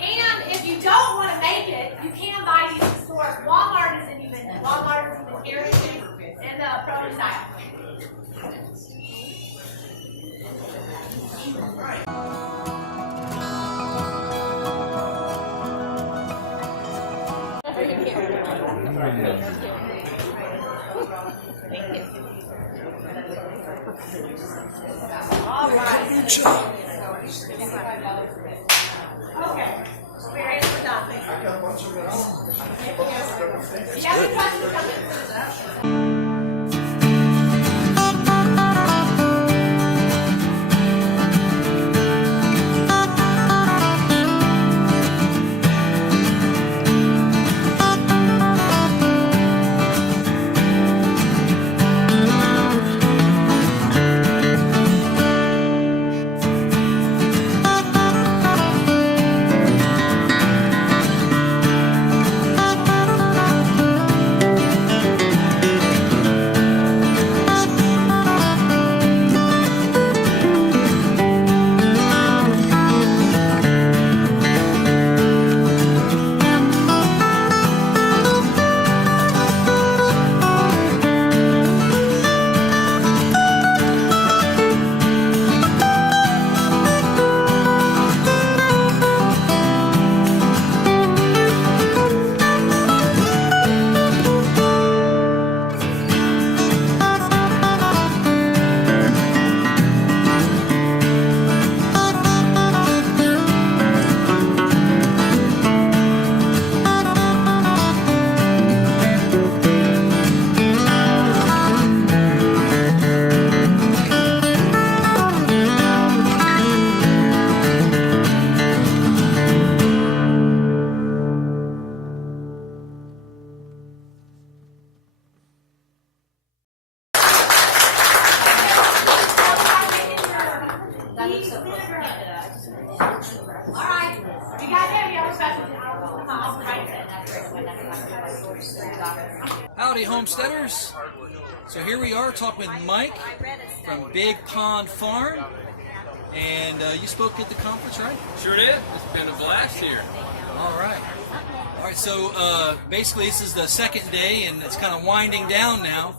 And if you don't want to make it, you can buy these at the store. Walmart isn't even carrying these in the prototype. All right. Okay. We're ready for done. I got a bunch of minutes. You have any questions? Howdy, homesteaders. So here we are talking with Mike from Big Pond Farm, and you spoke at the conference, right? Sure did. It's been a blast here. All right. So basically this is the second day, and it's kind of winding down now.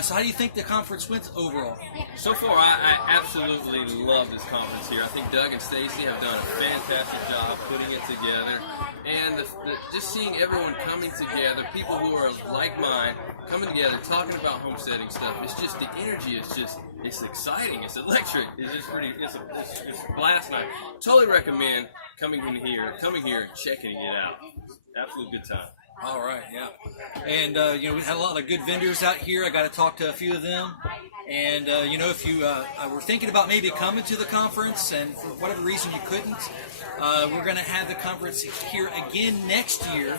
So how do you think the conference went overall? So far, I absolutely love this conference here. I think Doug and Stacy have done a fantastic job putting it together. And just seeing everyone coming together, people who are like mine, coming together, talking about homesteading stuff, it's just, the energy is just, it's exciting, it's electric, it's just pretty, it's a blast night. Totally recommend coming here and checking it out. Absolute good time. All right, yeah. And, we had a lot of good vendors out here. I got to talk to a few of them. And, if you were thinking about maybe coming to the conference and for whatever reason you couldn't, we're going to have the conference here again next year.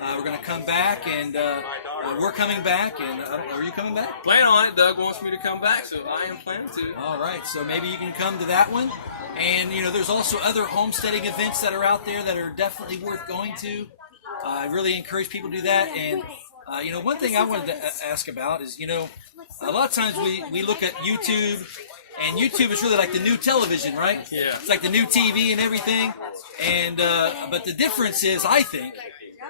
We're going to come back, and we're coming back. And are you coming back? Plan on it. Doug wants me to come back, so I am planning to. All right, so maybe you can come to that one. And, there's also other homesteading events that are out there that are definitely worth going to. I really encourage people to do that. And, one thing I wanted to ask about is, a lot of times we look at YouTube, and YouTube is really like the new television, right? Yeah. It's like the new TV and everything. And but the difference is, I think,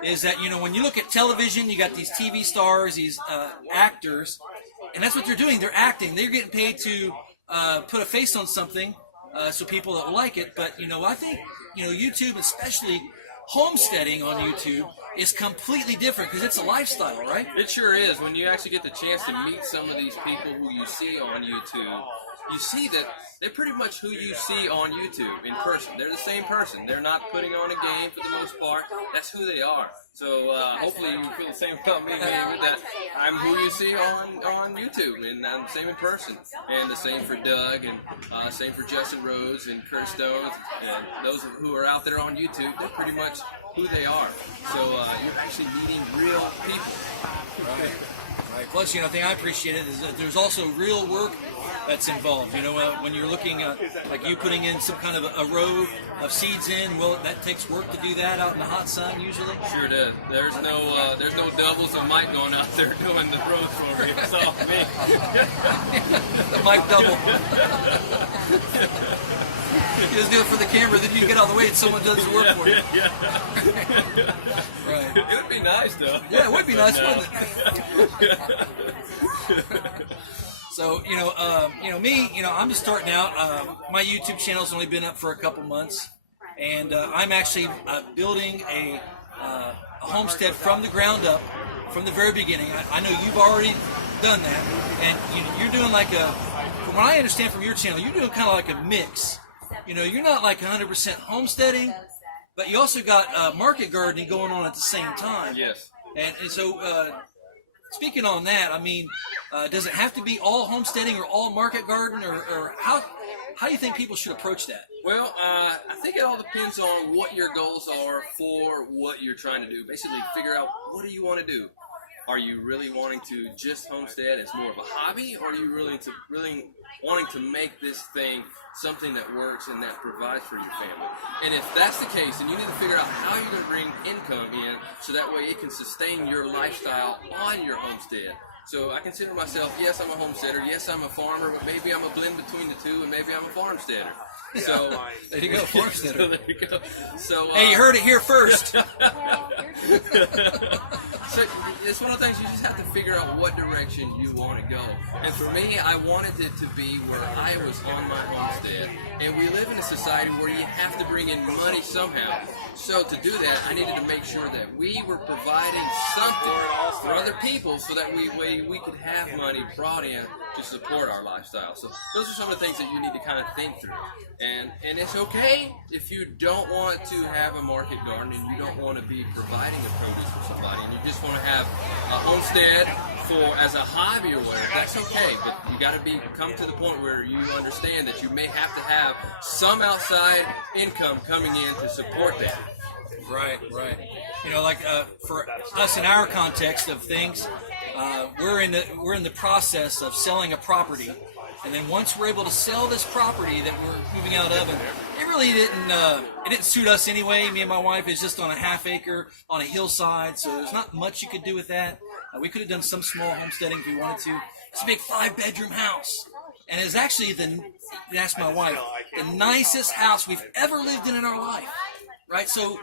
is that, when you look at television, you got these TV stars, these actors, and that's what they're doing. They're acting. They're getting paid to put a face on something so people will like it. But, I think, YouTube, especially homesteading on YouTube, is completely different because it's a lifestyle, right? It sure is. When you actually get the chance to meet some of these people who you see on YouTube, you see that they're pretty much who you see on YouTube in person. They're the same person. They're not putting on a game for the most part. That's who they are. So hopefully you feel the same about me, that I'm who you see on YouTube, and I'm the same in person. And the same for Doug, and same for Justin Rhodes and Kurt Stone, and those who are out there on YouTube. They're pretty much who they are. So you're actually meeting real people. Right. Right. Plus, the thing I appreciate it is that there's also real work that's involved. When you're looking like you putting in some kind of a row of seeds in, well, that takes work to do that out in the hot sun usually. Sure does. There's no doubles of Mike going out there doing the rows for me. It's all me. The Mike double. You just do it for the camera, then you get out of the way and someone does the work for you. Yeah. Right. It would be nice, though. Yeah, it would be nice, wouldn't it? So, me, I'm just starting out. My YouTube channel's only been up for a couple months, and I'm actually building a homestead from the ground up, from the very beginning. I know you've already done that, and you're doing from what I understand from your channel, you're doing kind of like a mix. You're not like 100% homesteading, but you also got market gardening going on at the same time. Yes. And so, speaking on that, does it have to be all homesteading or all market garden, or how do you think people should approach that? Well, I think it all depends on what your goals are for what you're trying to do. Basically, figure out what do you want to do. Are you really wanting to just homestead as more of a hobby, or are you really wanting to make this thing something that works and that provides for your family? And if that's the case, then you need to figure out how you're going to bring income in so that way it can sustain your lifestyle on your homestead. So I consider myself, yes, I'm a homesteader, yes, I'm a farmer, but maybe I'm a blend between the two, and maybe I'm a farmsteader. So there you go, farmsteader. So there you go. So hey, you heard it here first. So it's one of the things you just have to figure out what direction you want to go. And for me, I wanted it to be where I was on my homestead. And we live in a society where you have to bring in money somehow. So to do that, I needed to make sure that we were providing something for other people so that we could have money brought in to support our lifestyle. So those are some of the things that you need to kind of think through. And it's okay if you don't want to have a market garden and you don't want to be providing a produce for somebody and you just want to have a homestead as a hobby or whatever. That's okay, but you got to come to the point where you understand that you may have to have some outside income coming in to support that. Right. For us in our context of things, we're in the process of selling a property, and then once we're able to sell this property that we're moving out of, and it really didn't suit us anyway. Me and my wife is just on a half acre on a hillside, so there's not much you could do with that. We could have done some small homesteading if we wanted to. It's a big 5-bedroom house, and it's actually ask my wife, the nicest house we've ever lived in our life. Right, so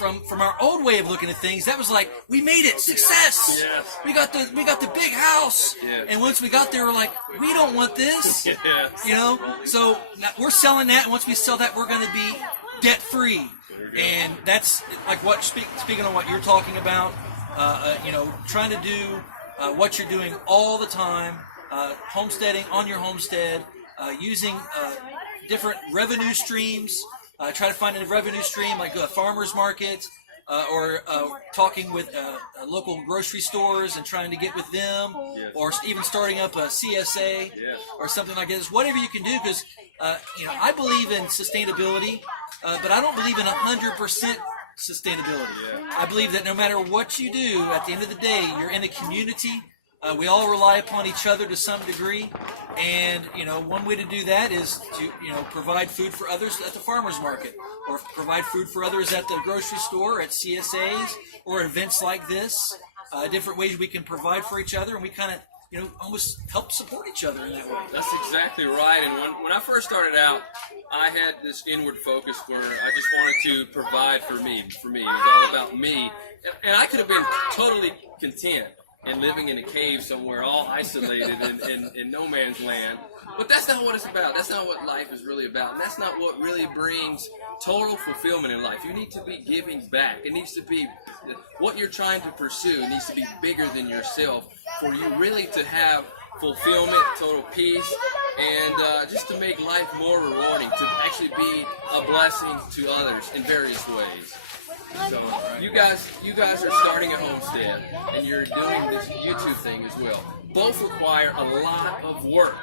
from our old way of looking at things, that was like, we made it, success. Yes. We got the big house. Yes. And once we got there, we're like, we don't want this. Yes. So now we're selling that, and once we sell that, we're going to be debt free. And that's like speaking on what you're talking about. Trying to do what you're doing all the time, homesteading on your homestead, using different revenue streams. Try to find a revenue stream like a farmer's market, or talking with local grocery stores and trying to get with them, Yes. or even starting up a CSA, Yes. or something like this. Whatever you can do, because I believe in sustainability, but I don't believe in 100% sustainability. Yeah. I believe that no matter what you do, at the end of the day, you're in a community. We all rely upon each other to some degree, and one way to do that is to provide food for others at the farmers market, or provide food for others at the grocery store, at CSAs, or events like this. Different ways we can provide for each other, and we kind of almost help support each other in that way. That's exactly right. And when I first started out, I had this inward focus where I just wanted to provide for me. It was all about me, and I could have been totally content and living in a cave somewhere all isolated in no man's land. But that's not what it's about. That's not what life is really about. And that's not what really brings total fulfillment in life. You need to be giving back. It needs to be, what you're trying to pursue needs to be bigger than yourself for you really to have fulfillment, total peace, and just to make life more rewarding, to actually be a blessing to others in various ways. So you guys are starting a homestead, and you're doing this YouTube thing as well. Both require a lot of work.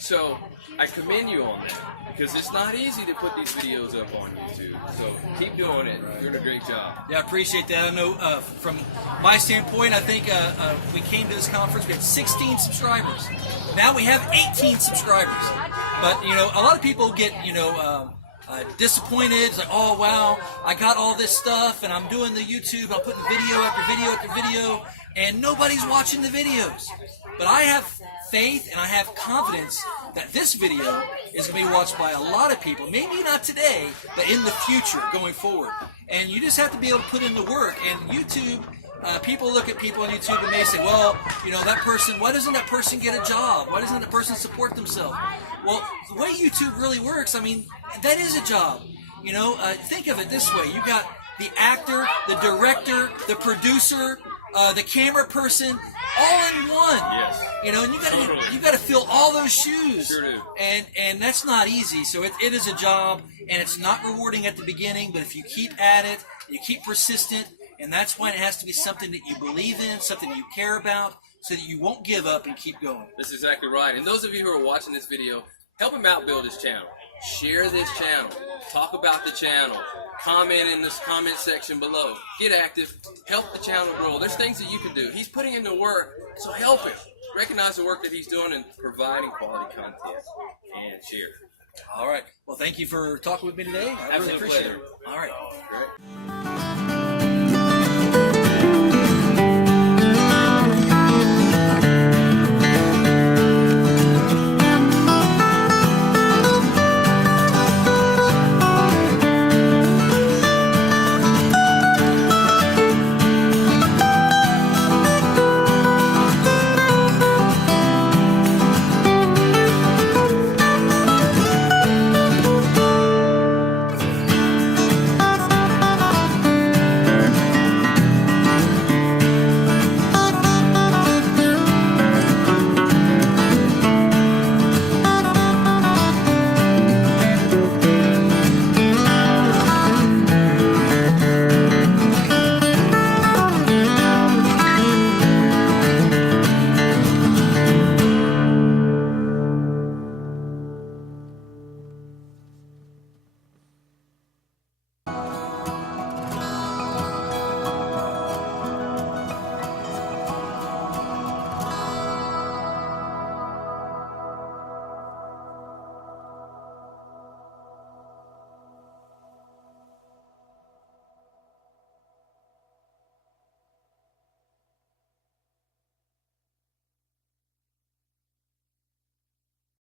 So I commend you on that because it's not easy to put these videos up on YouTube. So keep doing it. You're doing a great job. Yeah, I appreciate that. I know from my standpoint, I think we came to this conference, we had 16 subscribers. Now we have 18 subscribers. But, you know, a lot of people get, you know, disappointed. It's like, oh, wow, I got all this stuff, and I'm doing the YouTube, I'm putting video after video after video, and nobody's watching the videos. But I have faith and I have confidence that this video is going to be watched by a lot of people. Maybe not today, but in the future, going forward. And you just have to be able to put in the work. And YouTube, people look at people on YouTube and they say, well, you know, that person, why doesn't that person get a job? Why doesn't that person support themselves? Well, the way YouTube really works, I mean, that is a job. You know, think of it this way. You got the actor, the director, the producer, the camera person, all in one. Yes. You know, and you got to fill all those shoes. Sure do. And that's not easy. So it is a job, and it's not rewarding at the beginning. But if you keep at it, you keep persistent, and that's why it has to be something that you believe in, something you care about, so that you won't give up and keep going. That's exactly right. And those of you who are watching this video, help him out build his channel. Share this channel. Talk about the channel. Comment in this comment section below. Get active. Help the channel grow. There's things that you can do. He's putting in the work, so help him. Recognize the work that he's doing and providing quality content. And share. All right. Well, thank you for talking with me today. I really Absolute appreciate pleasure. it. All right. Great.